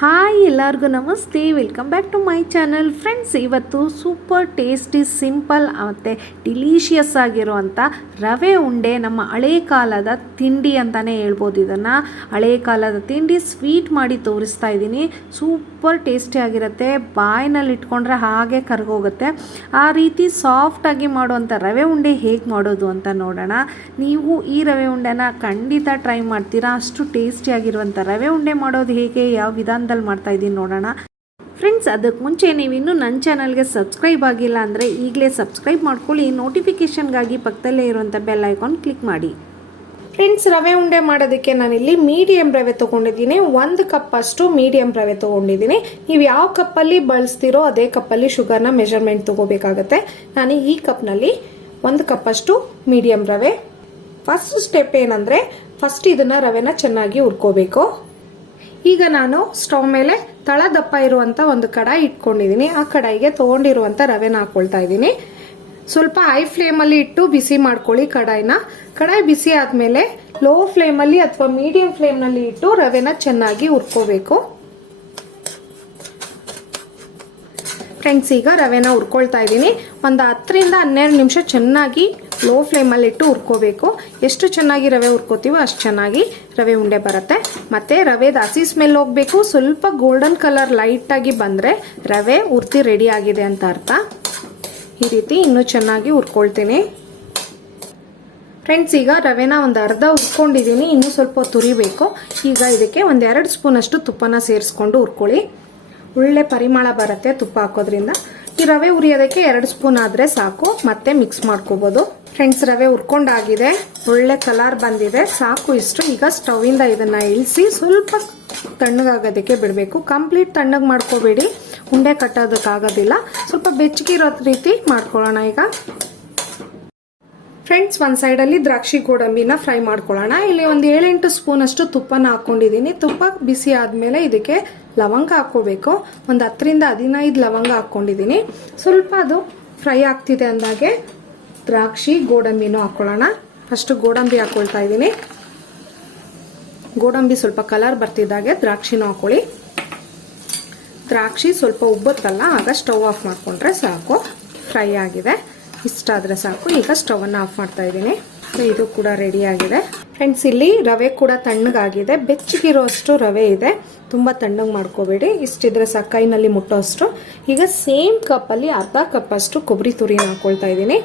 Hi ಎಲ್ಲರಿಗೂ ನಮಸ್ತೆ. Welcome back to my channel friends ಇವತ್ತು ಸೂಪರ್ ಟೇಸ್ಟಿ ಸಿಂಪಲ್ ಮತ್ತು ಡಿಲೀಷಿಯಸ್ ಆಗಿರುವಂಥ ರವೆ ಉಂಡೆ ನಮ್ಮ ಹಳೆ ಕಾಲದ ತಿಂಡಿ ಅಂತಲೇ ಹೇಳ್ಬೋದು ಇದನ್ನು. ಹಳೆ ಕಾಲದ ತಿಂಡಿ ಸ್ವೀಟ್ ಮಾಡಿ ತೋರಿಸ್ತಾ ಇದ್ದೀನಿ. ಸೂಪರ್ ಟೇಸ್ಟಿ ಆಗಿರುತ್ತೆ. ಬಾಯಿನಲ್ಲಿ ಇಟ್ಕೊಂಡ್ರೆ ಹಾಗೆ ಕರ್ಗೋಗುತ್ತೆ. ಆ ರೀತಿ ಸಾಫ್ಟಾಗಿ ಮಾಡುವಂಥ ರವೆ ಉಂಡೆ ಹೇಗೆ ಮಾಡೋದು ಅಂತ ನೋಡೋಣ. ನೀವು ಈ ರವೆ ಉಂಡೆನ ಖಂಡಿತ ಟ್ರೈ ಮಾಡ್ತೀರಾ. ಅಷ್ಟು ಟೇಸ್ಟಿಯಾಗಿರುವಂಥ ರವೆ ಉಂಡೆ ಮಾಡೋದು ಹೇಗೆ? ಯಾವ ಮಾಡ್ತಾ ಇದ್ದೀನಿ ನೋಡೋಣ. ಫ್ರೆಂಡ್ಸ್, ಅದಕ್ಕೆ ಮುಂಚೆ ನೀವು ಇನ್ನೂ ನನ್ನ ಚಾನಲ್ಗೆ ಸಬ್ಸ್ಕ್ರೈಬ್ ಆಗಿಲ್ಲ ಅಂದರೆ ಈಗಲೇ ಸಬ್ಸ್ಕ್ರೈಬ್ ಮಾಡ್ಕೊಳ್ಳಿ. ನೋಟಿಫಿಕೇಷನ್ಗಾಗಿ ಪಕ್ಕದಲ್ಲೇ ಇರುವಂಥ ಬೆಲ್ ಐಕಾನ್ ಕ್ಲಿಕ್ ಮಾಡಿ. ಫ್ರೆಂಡ್ಸ್, ರವೆ ಉಂಡೆ ಮಾಡೋದಕ್ಕೆ ನಾನಿಲ್ಲಿ ಮೀಡಿಯಂ ರವೆ ತೊಗೊಂಡಿದ್ದೀನಿ. ಒಂದು ಕಪ್ ಅಷ್ಟು ಮೀಡಿಯಂ ರವೆ ತೊಗೊಂಡಿದ್ದೀನಿ. ನೀವು ಯಾವ ಕಪ್ಪಲ್ಲಿ ಬಳಸ್ತೀರೋ ಅದೇ ಕಪ್ಪಲ್ಲಿ ಶುಗರ್ನ ಮೆಷರ್ಮೆಂಟ್ ತೊಗೋಬೇಕಾಗತ್ತೆ. ನಾನು ಈ ಕಪ್ನಲ್ಲಿ ಒಂದು ಕಪ್ಪಷ್ಟು ಮೀಡಿಯಂ ರವೆ. ಫಸ್ಟ್ ಸ್ಟೆಪ್ ಏನಂದರೆ, ಫಸ್ಟ್ ಇದನ್ನು ರವೆನ ಚೆನ್ನಾಗಿ ಹುರ್ಕೋಬೇಕು. ಈಗ ನಾನು ಸ್ಟವ್ ಮೇಲೆ ತಳ ದಪ್ಪ ಇರುವಂತ ಒಂದು ಕಡಾಯಿ ಇಟ್ಕೊಂಡಿದ್ದೀನಿ. ಆ ಕಡಾಯಿಗೆ ತಗೊಂಡಿರುವಂತ ರವೆನ ಹಾಕೊಳ್ತಾ ಇದ್ದೀನಿ. ಸ್ವಲ್ಪ ಹೈ ಫ್ಲೇಮಲ್ಲಿ ಇಟ್ಟು ಬಿಸಿ ಮಾಡ್ಕೊಳ್ಳಿ ಕಡಾಯಿನ. ಕಡಾಯಿ ಬಿಸಿ ಆದ್ಮೇಲೆ ಲೋ ಫ್ಲೇಮಲ್ಲಿ ಅಥವಾ ಮೀಡಿಯಂ ಫ್ಲೇಮ್ನಲ್ಲಿ ಇಟ್ಟು ರವೆನ ಚೆನ್ನಾಗಿ ಹುರ್ಕೋಬೇಕು. ಫ್ರೆಂಡ್ಸ್, ಈಗ ರವೆನ ಹುರ್ಕೊಳ್ತಾ ಇದ್ದೀನಿ. ಒಂದು ಹತ್ತರಿಂದ ಹನ್ನೆರಡು ನಿಮಿಷ ಚೆನ್ನಾಗಿ ಲೋ ಫ್ಲೇಮಲ್ಲಿ ಇಟ್ಟು ಹುರ್ಕೋಬೇಕು. ಎಷ್ಟು ಚೆನ್ನಾಗಿ ರವೆ ಹುರ್ಕೋತೀವೋ ಅಷ್ಟು ಚೆನ್ನಾಗಿ ರವೆ ಉಂಡೆ ಬರುತ್ತೆ. ಮತ್ತು ರವೆದು ಹಸಿ ಸ್ಮೆಲ್ ಹೋಗಬೇಕು. ಸ್ವಲ್ಪ ಗೋಲ್ಡನ್ ಕಲರ್ ಲೈಟಾಗಿ ಬಂದರೆ ರವೆ ಉರ್ತಿ ರೆಡಿ ಆಗಿದೆ ಅಂತ ಅರ್ಥ. ಈ ರೀತಿ ಇನ್ನೂ ಚೆನ್ನಾಗಿ ಹುರ್ಕೊಳ್ತೀನಿ. ಫ್ರೆಂಡ್ಸ್, ಈಗ ರವೆನ ಒಂದು ಅರ್ಧ ಹುರ್ಕೊಂಡಿದ್ದೀನಿ. ಇನ್ನೂ ಸ್ವಲ್ಪ ತುರಿಬೇಕು. ಈಗ ಇದಕ್ಕೆ ಒಂದೆರಡು ಸ್ಪೂನಷ್ಟು ತುಪ್ಪನ ಸೇರಿಸ್ಕೊಂಡು ಹುರ್ಕೊಳ್ಳಿ. ಒಳ್ಳೆ ಪರಿಮಳ ಬರುತ್ತೆ ತುಪ್ಪ ಹಾಕೋದ್ರಿಂದ. ಈ ರವೆ ಉರಿಯೋದಕ್ಕೆ ಎರಡು ಸ್ಪೂನ್ ಆದರೆ ಸಾಕು. ಮತ್ತೆ ಮಿಕ್ಸ್ ಮಾಡ್ಕೋಬೋದು. ಫ್ರೆಂಡ್ಸ್ ರವೆ ಉರ್ಕೊಂಡಾಗಿದೆ ಒಳ್ಳೆ ಕಲರ್ ಬಂದಿದೆ. ಸಾಕು ಇಷ್ಟು. ಈಗ ಸ್ಟವಿಂದ ಇದನ್ನ ಇಳಿಸಿ ಸ್ವಲ್ಪ ತಣ್ಣಗಾಗೋದಕ್ಕೆ ಬಿಡಬೇಕು. ಕಂಪ್ಲೀಟ್ ತಣ್ಣಗೆ ಮಾಡ್ಕೋಬೇಡಿ. ಉಂಡೆ ಕಟ್ಟೋದಕ್ಕಾಗೋದಿಲ್ಲ ಸ್ವಲ್ಪ ಬೆಚ್ಚಗಿರೋ ರೀತಿ ಮಾಡ್ಕೊಳ್ಳೋಣ ಈಗ. ಫ್ರೆಂಡ್ಸ್ ಒಂದು ಸೈಡಲ್ಲಿ ದ್ರಾಕ್ಷಿ ಗೋಡಂಬಿನ ಫ್ರೈ ಮಾಡ್ಕೊಳ್ಳೋಣ. ಇಲ್ಲಿ ಒಂದು ಏಳೆಂಟು ಸ್ಪೂನ್ ಅಷ್ಟು ತುಪ್ಪನ ಹಾಕ್ಕೊಂಡಿದ್ದೀನಿ ತುಪ್ಪ ಬಿಸಿ ಆದಮೇಲೆ ಇದಕ್ಕೆ ಲವಂಗ ಹಾಕೋಬೇಕು ಒಂದು ಹತ್ತರಿಂದ ಹದಿನೈದು ಲವಂಗ ಹಾಕ್ಕೊಂಡಿದ್ದೀನಿ. ಸ್ವಲ್ಪ ಅದು ಫ್ರೈ ಆಗ್ತಿದೆ ಅಂದಾಗೆ ದ್ರಾಕ್ಷಿ, ಗೋಡಂಬಿನೂ ಹಾಕ್ಕೊಳ್ಳೋಣ. ಫಸ್ಟು ಗೋಡಂಬಿ ಹಾಕ್ಕೊಳ್ತಾ ಇದ್ದೀನಿ. ಗೋಡಂಬಿ ಸ್ವಲ್ಪ ಕಲರ್ ಬರ್ತಿದ್ದಾಗೆ, ದ್ರಾಕ್ಷಿನೂ ಹಾಕೊಳ್ಳಿ ದ್ರಾಕ್ಷಿ ಸ್ವಲ್ಪ ಉಬ್ಬುತ್ತಲ್ಲ, ಆಗ ಸ್ಟವ್ ಆಫ್ ಮಾಡಿಕೊಂಡ್ರೆ ಸಾಕು. ಫ್ರೈ ಆಗಿದೆ. ಇಷ್ಟ ಆದರೆ ಸಾಕು. ಈಗ ಸ್ಟವನ್ನು ಆಫ್ ಮಾಡ್ತಾ ಇದ್ದೀನಿ. ಇದು ಕೂಡ ರೆಡಿ ಆಗಿದೆ. ಫ್ರೆಂಡ್ಸ್ ಇಲ್ಲಿ ರವೆ ಕೂಡ ತಣ್ಣಗಾಗಿದೆ. ಬೆಚ್ಚಗಿರೋಷ್ಟು ರವೆ ಇದೆ. ತುಂಬ ತಣ್ಣಗೆ ಮಾಡ್ಕೋಬೇಡಿ. ಇಷ್ಟಿದ್ರೆ ಸಕ್ಕೈನಲ್ಲಿ ಮುಟ್ಟೋಷ್ಟು. ಈಗ ಸೇಮ್ ಕಪ್ಪಲ್ಲಿ ಅರ್ಧ ಕಪ್ಪಷ್ಟು ಕೊಬ್ಬರಿ ತುರಿನ ಹಾಕ್ಕೊಳ್ತಾ ಇದ್ದೀನಿ.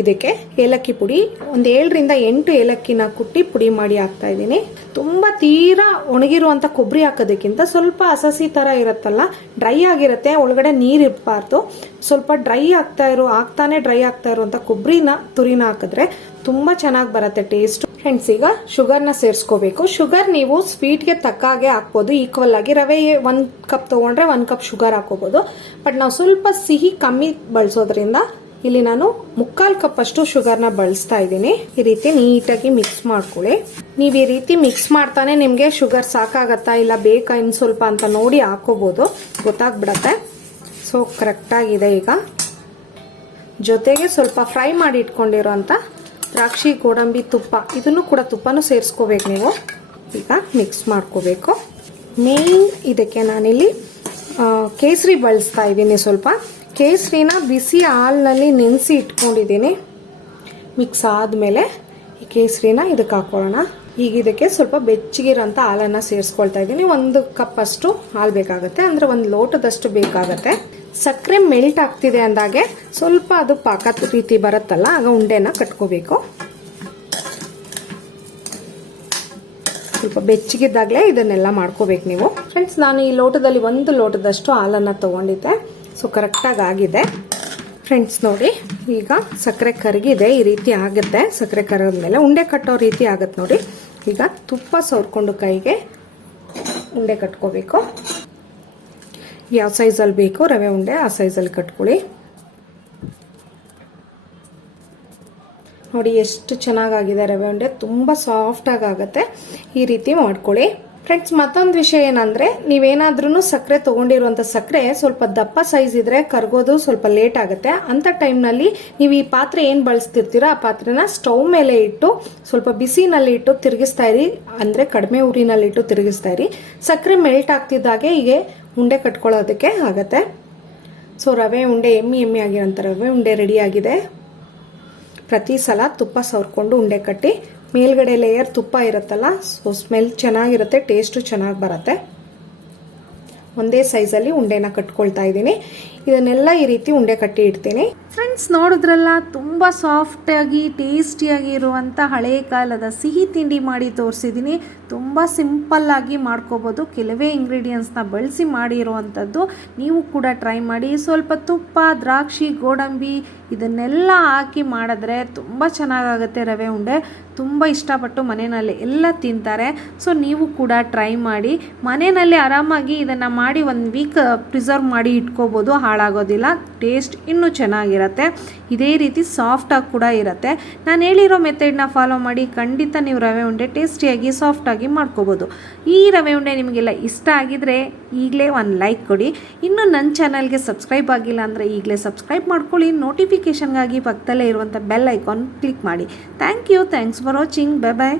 ಇದಕ್ಕೆ ಏಲಕ್ಕಿ ಪುಡಿ. ಒಂದು ಏಳರಿಂದ ಎಂಟು ಏಲಕ್ಕಿನ ಕುಟ್ಟಿ ಪುಡಿ ಮಾಡಿ ಹಾಕ್ತಾ ಇದ್ದೀನಿ. ತುಂಬ ತೀರಾ ಒಣಗಿರುವಂಥ ಕೊಬ್ಬರಿ ಹಾಕೋದಕ್ಕಿಂತ ಸ್ವಲ್ಪ ಹಸಸಿ ಥರ ಇರುತ್ತಲ್ಲ, ಡ್ರೈ ಆಗಿರುತ್ತೆ. ಒಳಗಡೆ ನೀರು ಇರಬಾರ್ದು. ಸ್ವಲ್ಪ ಡ್ರೈ ಆಗ್ತಾ ಇರೋ, ಆಗ್ತಾನೆ ಡ್ರೈ ಆಗ್ತಾ ಇರುವಂಥ ಕೊಬ್ಬರಿನ ತುರಿನ ಹಾಕಿದ್ರೆ ತುಂಬ ಚೆನ್ನಾಗಿ ಬರುತ್ತೆ. ಟೇಸ್ಟ್ ಫ್ರೆಂಡ್ಸ್ ಈಗ ಶುಗರ್ನ ಸೇರಿಸ್ಕೋಬೇಕು. ಶುಗರ್ ನೀವು ಸ್ವೀಟ್ಗೆ ತಕ್ಕ ಹಾಗೆ ಹಾಕ್ಬೋದು. ಈಕ್ವಲ್ ಆಗಿ ರವೆ ಒಂದು ಕಪ್ ತೊಗೊಂಡ್ರೆ ಒಂದು ಕಪ್ ಶುಗರ್ ಹಾಕೋಬೋದು ಬಟ್ ನಾವು ಸ್ವಲ್ಪ ಸಿಹಿ ಕಮ್ಮಿ ಬಳಸೋದ್ರಿಂದ ಇಲ್ಲಿ ನಾನು ಮುಕ್ಕಾಲ್ ಕಪ್ ಅಷ್ಟು ಶುಗರ್ನ ಬಳಸ್ತಾ ಇದ್ದೀನಿ. ಈ ರೀತಿ ನೀಟಾಗಿ ಮಿಕ್ಸ್ ಮಾಡ್ಕೊಳ್ಳಿ. ನೀವು ಈ ರೀತಿ ಮಿಕ್ಸ್ ಮಾಡ್ತಾನೆ ನಿಮಗೆ ಶುಗರ್ ಸಾಕಾಗತ್ತಾ ಇಲ್ಲ ಬೇಕಾ ಇನ್ನು ಸ್ವಲ್ಪ ಅಂತ ನೋಡಿ ಹಾಕೋಬಹುದು ಗೊತ್ತಾಗ್ಬಿಡತ್ತೆ. ಸೊ ಕರೆಕ್ಟಾಗಿದೆ ಈಗ. ಜೊತೆಗೆ ಸ್ವಲ್ಪ ಫ್ರೈ ಮಾಡಿ ಇಟ್ಕೊಂಡಿರೋಂಥ ದ್ರಾಕ್ಷಿ, ಗೋಡಂಬಿ, ತುಪ್ಪ. ಇದನ್ನು ಕೂಡ ತುಪ್ಪನೂ ಸೇರಿಸ್ಕೋಬೇಕು ನೀವು. ಈಗ ಮಿಕ್ಸ್ ಮಾಡ್ಕೋಬೇಕು. ಮೇನ್ ಇದಕ್ಕೆ ನಾನಿಲ್ಲಿ ಕೇಸರಿ ಬಳಸ್ತಾ ಇದ್ದೀನಿ ಸ್ವಲ್ಪ. ಕೇಸರಿನ ಬಿಸಿ ಹಾಲಿನಲ್ಲಿ ನೆನೆಸಿ ಇಟ್ಕೊಂಡಿದ್ದೀನಿ. ಮಿಕ್ಸ್ ಆದಮೇಲೆ ಈ ಕೇಸರಿನ ಇದಕ್ಕೆ ಹಾಕೊಳ್ಳೋಣ ಈಗ ಇದಕ್ಕೆ ಸ್ವಲ್ಪ ಬೆಚ್ಚಗಿರೋಂಥ ಹಾಲನ್ನು ಸೇರಿಸ್ಕೊಳ್ತಾ ಇದ್ದೀನಿ. ಒಂದು ಕಪ್ಪಷ್ಟು ಹಾಲು ಬೇಕಾಗುತ್ತೆ. ಅಂದರೆ ಒಂದು ಲೋಟದಷ್ಟು ಬೇಕಾಗುತ್ತೆ. ಸಕ್ಕರೆ ಮೆಲ್ಟ್ ಆಗ್ತಿದೆ ಅಂದಾಗೆ ಸ್ವಲ್ಪ ಅದು ಪಾಕ ರೀತಿ ಬರುತ್ತಲ್ಲ, ಆಗ ಉಂಡೆನ ಕಟ್ಕೋಬೇಕು. ಸ್ವಲ್ಪ ಬೆಚ್ಚಗಿದ್ದಾಗಲೇ ಇದನ್ನೆಲ್ಲ ಮಾಡ್ಕೋಬೇಕು ನೀವು. ಫ್ರೆಂಡ್ಸ್ ನಾನು ಈ ಲೋಟದಲ್ಲಿ ಒಂದು ಲೋಟದಷ್ಟು ಹಾಲನ್ನು ತೊಗೊಂಡಿದ್ದೆ. ಸೊ ಕರೆಕ್ಟಾಗಿ ಆಗಿದೆ. ಫ್ರೆಂಡ್ಸ್ ನೋಡಿ, ಈಗ ಸಕ್ಕರೆ ಕರಗಿದೆ, ಈ ರೀತಿ ಆಗುತ್ತೆ. ಸಕ್ಕರೆ ಕರಗಿದ್ಮೇಲೆ ಉಂಡೆ ಕಟ್ಟೋ ರೀತಿ ಆಗುತ್ತೆ ನೋಡಿ. ಈಗ ತುಪ್ಪ ಸೋರ್ಕೊಂಡು ಕೈಗೆ ಉಂಡೆ ಕಟ್ಕೋಬೇಕು. ಯಾವ ಸೈಜಲ್ಲಿ ಬೇಕು, ರವೆ ಉಂಡೆ ಆ ಸೈಜಲ್ಲಿ ಕಟ್ಕೊಳ್ಳಿ. ನೋಡಿ ಎಷ್ಟು ಚೆನ್ನಾಗಾಗಿದೆ ರವೆ ಉಂಡೆ, ತುಂಬ ಸಾಫ್ಟಾಗಿ ಆಗುತ್ತೆ. ಈ ರೀತಿ ಮಾಡ್ಕೊಳ್ಳಿ. ಫ್ರೆಂಡ್ಸ್ ಮತ್ತೊಂದು ವಿಷಯ ಏನಂದ್ರೆ ನೀವೇನಾದ್ರೂ ಸಕ್ಕರೆ ತಗೊಂಡಿರುವಂತ ಸಕ್ಕರೆ ಸ್ವಲ್ಪ ದಪ್ಪ ಸೈಜ್ ಇದ್ರೆ ಕರ್ಗೋದು ಸ್ವಲ್ಪ ಲೇಟ್ ಆಗುತ್ತೆ. ಅಂತ ಟೈಮ್ನಲ್ಲಿ ನೀವು ಈ ಪಾತ್ರೆ ಏನು ಬಳಸ್ತಿರ್ತೀರಾ ಆ ಪಾತ್ರೆನ ಸ್ಟೌವ್ ಮೇಲೆ ಇಟ್ಟು, ಸ್ವಲ್ಪ ಬಿಸಿನಲ್ಲಿ ಇಟ್ಟು ತಿರುಗಿಸ್ತಾ ಇರಿ. ಅಂದ್ರೆ ಕಡಿಮೆ ಉರಿನಲ್ಲಿ ಇಟ್ಟು ತಿರುಗಿಸ್ತಾ ಇರಿ. ಸಕ್ಕರೆ ಮೆಲ್ಟ್ ಆಗ್ತಿದ್ದಾಗೆ ಹೀಗೆ ಉಂಡೆ ಕಟ್ಕೊಳ್ಳೋದಕ್ಕೆ ಆಗತ್ತೆ. ಸೊ ರವೆ ಉಂಡೆ ಎಮ್ಮಿ ಎಮ್ಮಿ ಆಗಿರೋಂಥ ರವೆ ಉಂಡೆ ರೆಡಿ ಆಗಿದೆ. ಪ್ರತಿ ಸಲ ತುಪ್ಪ ಸವರ್ಕೊಂಡು ಉಂಡೆ ಕಟ್ಟಿ, ಮೇಲ್ಗಡೆ ಲೇಯರ್ ತುಪ್ಪ ಇರುತ್ತಲ್ಲ ಸೊ ಸ್ಮೆಲ್ ಚೆನ್ನಾಗಿರುತ್ತೆ ಟೇಸ್ಟು ಚೆನ್ನಾಗಿ ಬರುತ್ತೆ. ಒಂದೇ ಸೈಜಲ್ಲಿ ಉಂಡೆನ ಕಟ್ಕೊಳ್ತಾ ಇದ್ದೀನಿ. ಇದನ್ನೆಲ್ಲ ಈ ರೀತಿ ಉಂಡೆ ಕಟ್ಟಿ ಇಡ್ತೀನಿ. ಫ್ರೆಂಡ್ಸ್ ನೋಡಿದ್ರಲ್ಲ, ತುಂಬ ಸಾಫ್ಟಾಗಿ ಟೇಸ್ಟಿಯಾಗಿ ಇರುವಂಥ ಹಳೆ ಕಾಲದ ಸಿಹಿ ತಿಂಡಿ ಮಾಡಿ ತೋರಿಸಿದ್ದೀನಿ. ತುಂಬ ಸಿಂಪಲ್ಲಾಗಿ ಮಾಡ್ಕೋಬೋದು. ಕೆಲವೇ ಇಂಗ್ರೀಡಿಯೆಂಟ್ಸ್ನ ಬಳಸಿ ಮಾಡಿರುವಂಥದ್ದು ನೀವು ಕೂಡ ಟ್ರೈ ಮಾಡಿ. ಸ್ವಲ್ಪ ತುಪ್ಪ, ದ್ರಾಕ್ಷಿ, ಗೋಡಂಬಿ ಇದನ್ನೆಲ್ಲ ಹಾಕಿ ಮಾಡಿದ್ರೆ ತುಂಬ ಚೆನ್ನಾಗಾಗುತ್ತೆ ರವೆ ಉಂಡೆ. ತುಂಬ ಇಷ್ಟಪಟ್ಟು ಮನೆಯಲ್ಲಿ ಎಲ್ಲ ತಿಂತಾರೆ. ಸೊ, ನೀವು ಕೂಡ ಟ್ರೈ ಮಾಡಿ. ಮನೆಯಲ್ಲಿ ಆರಾಮಾಗಿ ಇದನ್ನು ಮಾಡಿ ಒಂದು ವೀಕ್ ಪ್ರಿಸರ್ವ್ ಮಾಡಿ ಇಟ್ಕೋಬೋದು, ಹಾಳಾಗೋದಿಲ್ಲ. ಟೇಸ್ಟ್ ಇನ್ನೂ ಚೆನ್ನಾಗಿರುತ್ತೆ. ಇದೇ ರೀತಿ ಸಾಫ್ಟಾಗಿ ಕೂಡ ಇರುತ್ತೆ. ನಾನು ಹೇಳಿರೋ ಮೆಥಡ್ನ ಫಾಲೋ ಮಾಡಿ ಖಂಡಿತ ನೀವು ರವೆ ಉಂಡೆ ಟೇಸ್ಟಿಯಾಗಿ ಸಾಫ್ಟಾಗಿ ಮಾಡ್ಕೋಬೋದು. ಈ ರವೆ ಉಂಡೆ ನಿಮಗೆಲ್ಲ ಇಷ್ಟ ಆಗಿದರೆ ಈಗಲೇ ಒಂದು ಲೈಕ್ ಕೊಡಿ. ಇನ್ನು ನನ್ನ ಚಾನಲ್ಗೆ ಸಬ್ಸ್ಕ್ರೈಬ್ ಆಗಿಲ್ಲ ಅಂದರೆ ಈಗಲೇ ಸಬ್ಸ್ಕ್ರೈಬ್ ಮಾಡ್ಕೊಳ್ಳಿ. ನೋಟಿಫಿಕೇಷನ್ಗಾಗಿ ಪಕ್ಕದಲ್ಲೇ ಇರುವಂಥ ಬೆಲ್ ಐಕಾನ್ ಕ್ಲಿಕ್ ಮಾಡಿ. Thank you thanks for watching bye bye